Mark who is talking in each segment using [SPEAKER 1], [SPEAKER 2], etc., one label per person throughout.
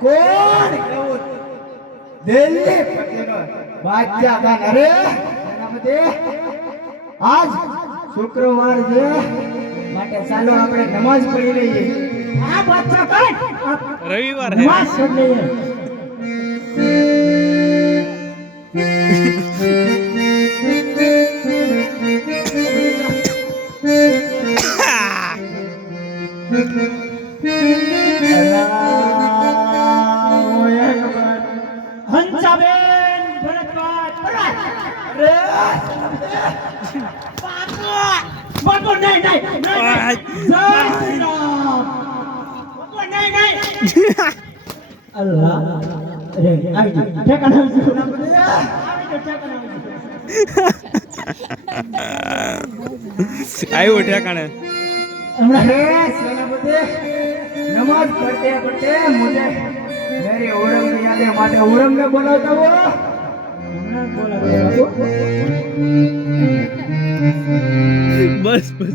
[SPEAKER 1] કોણ દિલ્હી બાદશાહ ખાન અરે આજ શુક્રવાર છે માટે ચાલો આપણે નમાઝ પડી લઈએ
[SPEAKER 2] આ બાદશાહ ખાન
[SPEAKER 3] રવિવાર હે
[SPEAKER 2] નમાજ પડી લઈએ আল্লাহ রে আই ঠেকানা হইছে আমি তো ঠেকানা হইছে আই
[SPEAKER 3] ওঠা কানে
[SPEAKER 2] আমরা
[SPEAKER 1] রে সেনাপতি नमाज पढ़ते पढ़ते मुझे मेरी औरंगजेब यादें हमारे औरंगजेब बनाता वो
[SPEAKER 3] બસ બસ.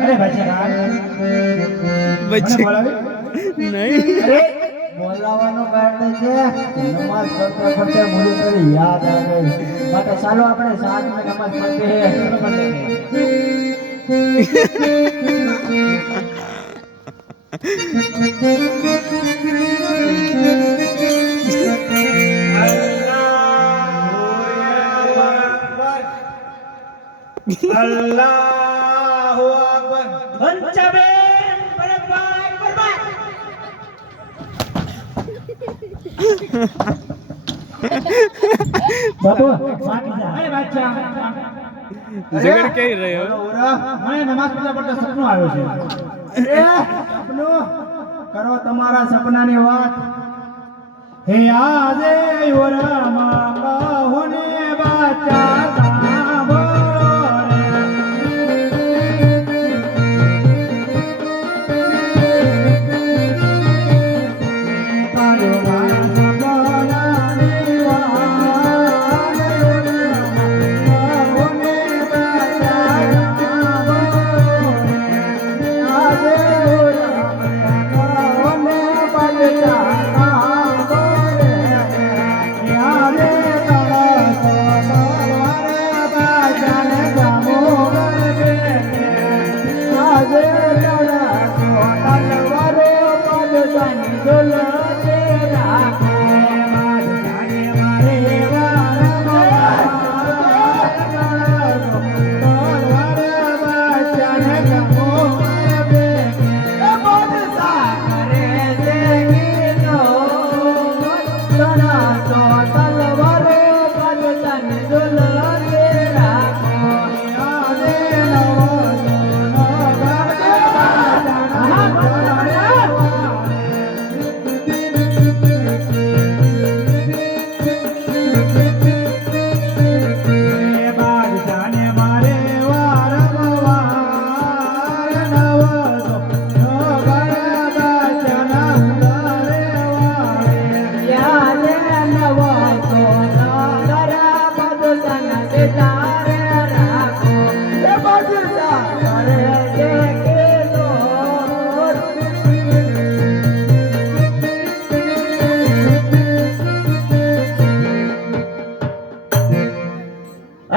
[SPEAKER 1] અરે
[SPEAKER 3] નહીં.
[SPEAKER 1] બોલાવાનો કારણ છે નમાજ કરતા કરતા મોડું કરી યાદ આવે માટે ચાલો આપણે સાતમાં નમાજ પઢતે અલ્લાહ અકબર
[SPEAKER 2] અલ્લાહ અકબર પંચબે
[SPEAKER 3] ઝઘડ કઈ રહ્યો?
[SPEAKER 2] મને નમાઝ પડતા પડતા સપનું આવ્યું છે.
[SPEAKER 1] સપનું? કરો તમારા સપનાની વાત.
[SPEAKER 2] હે આજે ઓરામાં કહુને બાચા. બાચા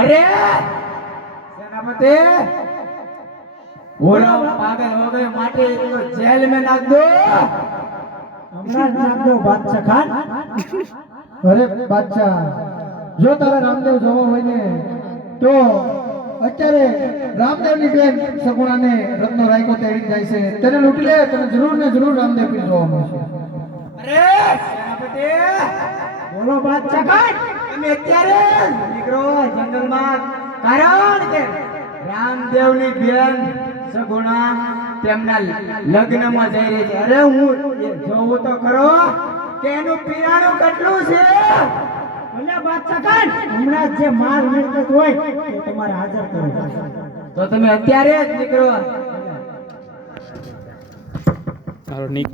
[SPEAKER 1] અરે! સેનાપતિ! ઓલા પાગલ હો ગયો માટે એકલો જેલ મે નાખ દો.
[SPEAKER 2] હમણાં નાખ દો બાદશાહ ખાન.
[SPEAKER 1] અરે બાદશાહ જો તારા રામદેવ જવા હોય ને તો અત્યારે રામદેવની બેન સગુણાને રત્નો રાયકો તેડી જાય છે. તેને લૂંટી લે તને જરૂર ને જરૂર રામદેવ પી જોવા મળશે. અરે! સેનાપતિ
[SPEAKER 2] બોલો બાદશાહ ખાન.
[SPEAKER 1] તમે અત્યારે નીકળો જંગલમાં કારણ કે રામદેવની બેન સગુણા તેમના લગ્નમાં જઈ રહી છે. અરે હું જોઉં તો ખરો કે એનું પીરાણું કેટલું છે?
[SPEAKER 2] ભલે બાદશાહ ખાન હમણાં જે માલ મિલકત હોય એ તમારે હાજર કરો
[SPEAKER 1] તો તમે અત્યારે જ નીકળો.
[SPEAKER 3] નીકળો.